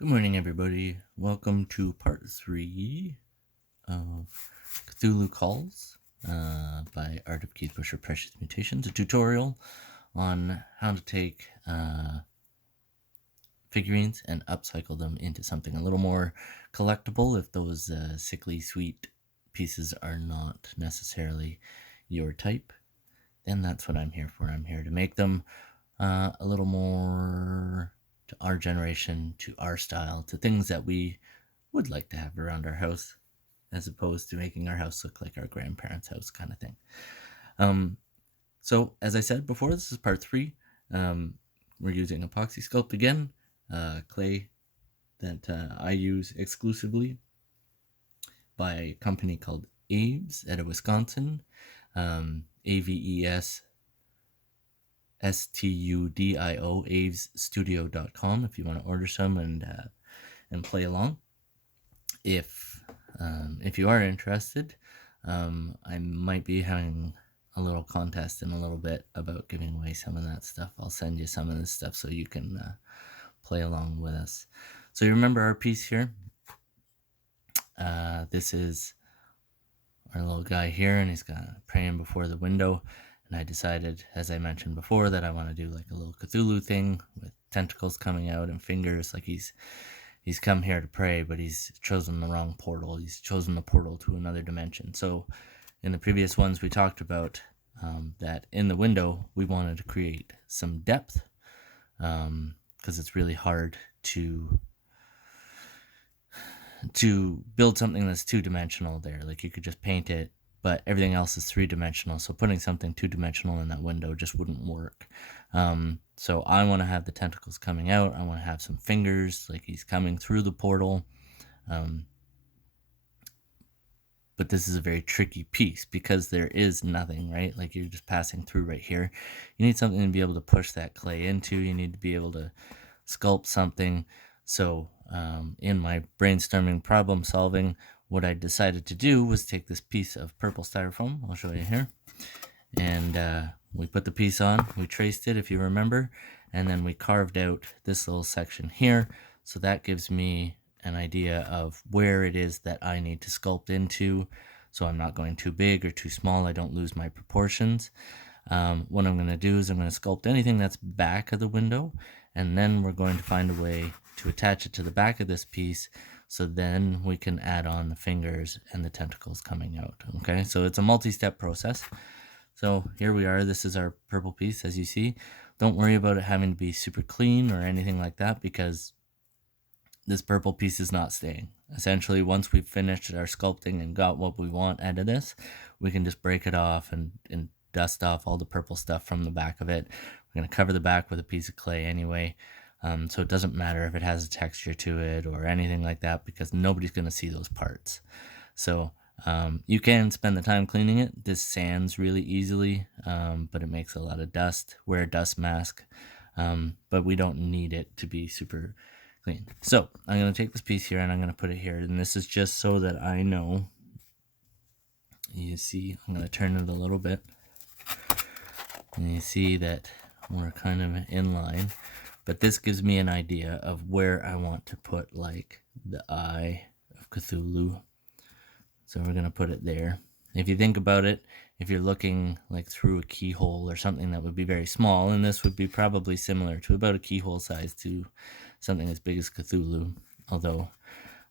Good morning, everybody. Welcome to part 3 of Cthulhu Calls by Art of Keith Busher Precious Mutations, a tutorial on how to take figurines and upcycle them into something a little more collectible if those sickly sweet pieces are not necessarily your type. Then that's what I'm here for. I'm here to make them a little more to our generation, to our style, to things that we would like to have around our house, as opposed to making our house look like our grandparents' house kind of thing. So, as I said before, this is part 3. We're using epoxy sculpt again, clay that I use exclusively by a company called Aves out of Wisconsin, AVES STUDIO, avesstudio.com, if you want to order some and play along. If you are interested, I might be having a little contest in a little bit about giving away some of that stuff. I'll send you some of this stuff so you can play along with us. So you remember our piece here? This is our little guy here, and he's praying before the window. And I decided, as I mentioned before, that I want to do like a little Cthulhu thing with tentacles coming out and fingers, like he's come here to pray, but he's chosen the wrong portal. He's chosen the portal to another dimension. So in the previous ones, we talked about that in the window, we wanted to create some depth because it's really hard to build something that's two-dimensional there. Like you could just paint it, but everything else is three-dimensional. So putting something two-dimensional in that window just wouldn't work. So I want to have the tentacles coming out. I want to have some fingers, like he's coming through the portal. But this is a very tricky piece because there is nothing, right? Like you're just passing through right here. You need something to be able to push that clay into. You need to be able to sculpt something. So in my brainstorming problem solving, what I decided to do was take this piece of purple styrofoam. I'll show you here. And we put the piece on. We traced it, if you remember. And then we carved out this little section here. So that gives me an idea of where it is that I need to sculpt into, so I'm not going too big or too small. I don't lose my proportions. What I'm going to do is I'm going to sculpt anything that's back of the window, and then we're going to find a way to attach it to the back of this piece, so then we can add on the fingers and the tentacles coming out. Okay, so it's a multi-step process. So here we are. This is our purple piece, as you see. Don't worry about it having to be super clean or anything like that, because this purple piece is not staying. Essentially, once we've finished our sculpting and got what we want out of this, we can just break it off and dust off all the purple stuff from the back of it. We're going to cover the back with a piece of clay anyway, so it doesn't matter if it has a texture to it or anything like that, because nobody's going to see those parts. So you can spend the time cleaning it. This sands really easily, but it makes a lot of dust. Wear a dust mask, but we don't need it to be super clean. So I'm going to take this piece here and I'm going to put it here, and this is just so that I know. You see, I'm going to turn it a little bit, and you see that we're kind of in line, but this gives me an idea of where I want to put like the eye of Cthulhu. So we're going to put it there. If you think about it, if you're looking like through a keyhole or something that would be very small, and this would be probably similar to about a keyhole size to something as big as Cthulhu, although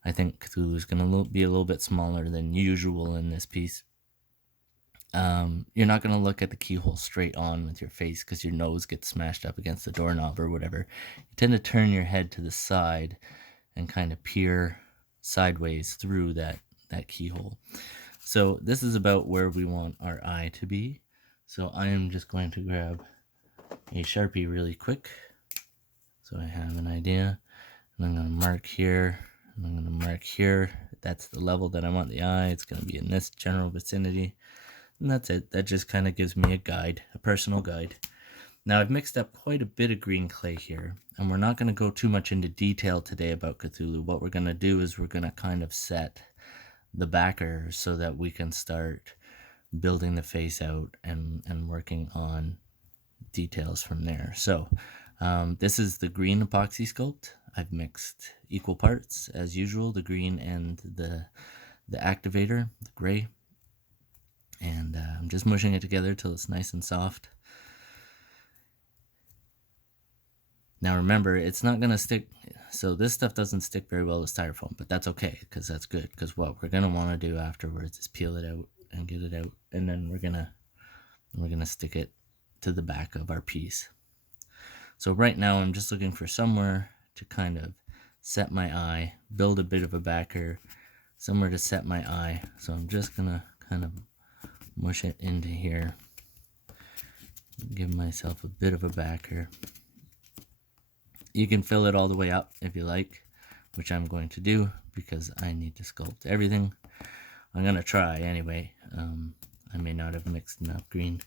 I think Cthulhu is going to be a little bit smaller than usual in this piece. You're not going to look at the keyhole straight on with your face because your nose gets smashed up against the doorknob or whatever. You tend to turn your head to the side and kind of peer sideways through that keyhole. So this is about where we want our eye to be. So I am just going to grab a Sharpie really quick, so I have an idea. And I'm going to mark here, and I'm going to mark here. That's the level that I want the eye. It's going to be in this general vicinity. And that's it. That just kind of gives me a guide, a personal guide. Now I've mixed up quite a bit of green clay here, and we're not going to go too much into detail today about Cthulhu. What we're going to do is we're going to kind of set the backer so that we can start building the face out and working on details from there. So this is the green epoxy sculpt. I've mixed equal parts as usual, the green and the activator, the gray. And I'm just mushing it together till it's nice and soft. Now remember, it's not going to stick, so this stuff doesn't stick very well with styrofoam, but that's okay, because that's good, because what we're going to want to do afterwards is peel it out and get it out, and then we're going to stick it to the back of our piece. So right now I'm just looking for somewhere to kind of set my eye, build a bit of a backer, somewhere to set my eye. So I'm just going to kind of mush it into here, give myself a bit of a backer. You can fill it all the way up if you like, which I'm going to do because I need to sculpt everything. I'm going to try anyway. I may not have mixed enough green.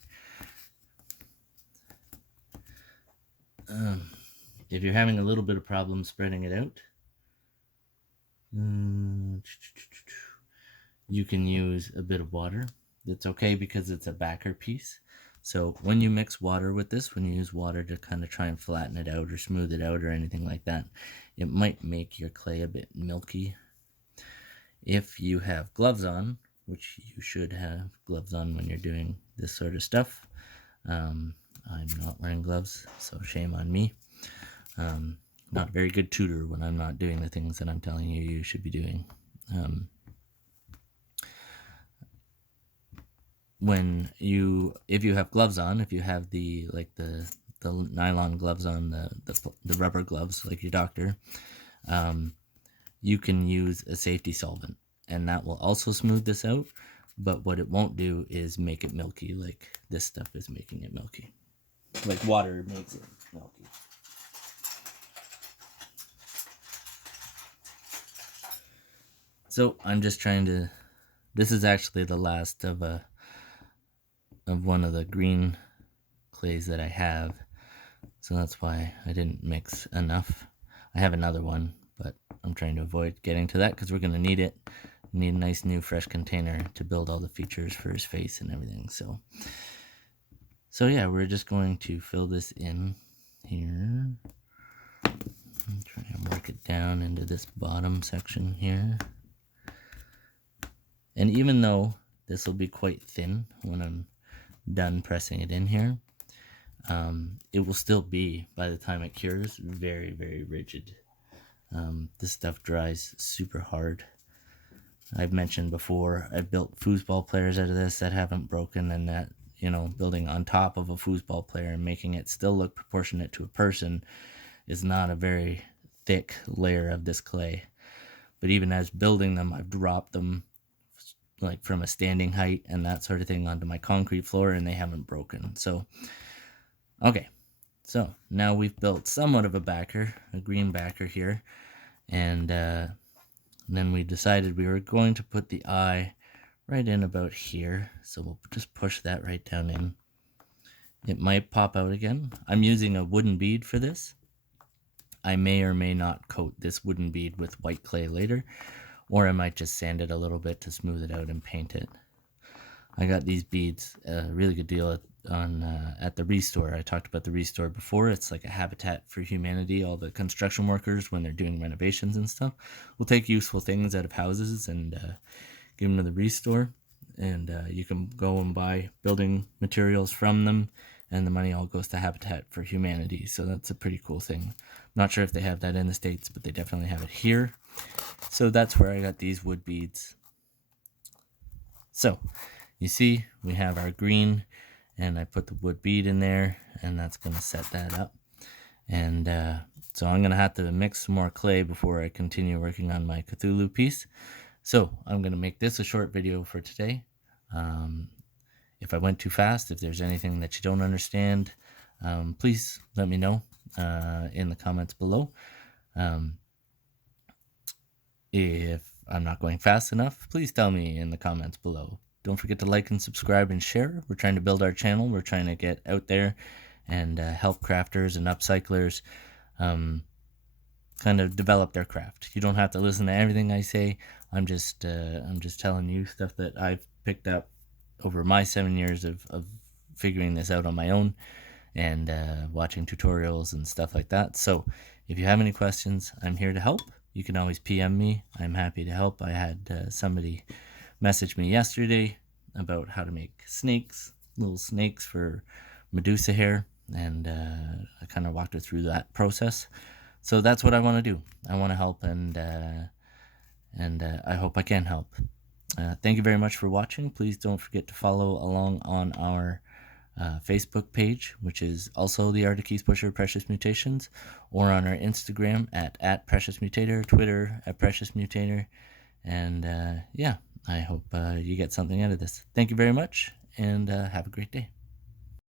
If you're having a little bit of problem spreading it out, you can use a bit of water. It's okay because it's a backer piece. So when you mix water with this, when you use water to kind of try and flatten it out or smooth it out or anything like that, it might make your clay a bit milky. If you have gloves on, which you should have gloves on when you're doing this sort of stuff, I'm not wearing gloves, so shame on me. Not a very good tutor when I'm not doing the things that I'm telling you you should be doing. If you have gloves on, if you have the nylon gloves on, the rubber gloves like your doctor, you can use a safety solvent, and that will also smooth this out. But what it won't do is make it milky like this stuff is making it milky, like water makes it milky. So I'm just trying to. This is actually the last of one of the green clays that I have, so that's why I didn't mix enough. I have another one, but I'm trying to avoid getting to that because we're going to need it. We need a nice new fresh container to build all the features for his face and everything. So yeah, we're just going to fill this in here. I'm trying to work it down into this bottom section here. And even though this will be quite thin when I'm done pressing it in here, it will still be, by the time it cures, very, very rigid. This stuff dries super hard. I've mentioned before, I've built foosball players out of this that haven't broken, and that, building on top of a foosball player and making it still look proportionate to a person is not a very thick layer of this clay. But even as building them, I've dropped them like from a standing height and that sort of thing onto my concrete floor, and they haven't broken. So, okay. So now we've built somewhat of a backer, a green backer here. And then we decided we were going to put the eye right in about here. So we'll just push that right down in. It might pop out again. I'm using a wooden bead for this. I may or may not coat this wooden bead with white clay later, or I might just sand it a little bit to smooth it out and paint it. I got these beads, a really good deal at the Restore. I talked about the Restore before. It's like a Habitat for Humanity. All the construction workers, when they're doing renovations and stuff, will take useful things out of houses and give them to the Restore. And you can go and buy building materials from them, and the money all goes to Habitat for Humanity. So that's a pretty cool thing. I'm not sure if they have that in the States, but they definitely have it here. So that's where I got these wood beads. So you see, we have our green, and I put the wood bead in there, and that's going to set that up. And so I'm going to have to mix some more clay before I continue working on my Cthulhu piece. So I'm going to make this a short video for today. If I went too fast, if there's anything that you don't understand, please let me know in the comments below. If I'm not going fast enough, please tell me in the comments below. Don't forget to like and subscribe and share. We're trying to build our channel. We're trying to get out there and help crafters and upcyclers kind of develop their craft. You don't have to listen to everything I say. I'm just telling you stuff that I've picked up over my 7 years of figuring this out on my own and watching tutorials and stuff like that. So if you have any questions, I'm here to help. You can always PM me. I'm happy to help. I had somebody message me yesterday about how to make snakes, little snakes for Medusa hair, and I kind of walked her through that process. So that's what I want to do. I want to help, and I hope I can help. Thank you very much for watching. Please don't forget to follow along on our Facebook page, which is also the Arctic Keys Pusher Precious Mutations, or on our Instagram at Precious Mutator, Twitter at Precious Mutator, and yeah, I hope you get something out of this. Thank you very much, and have a great day.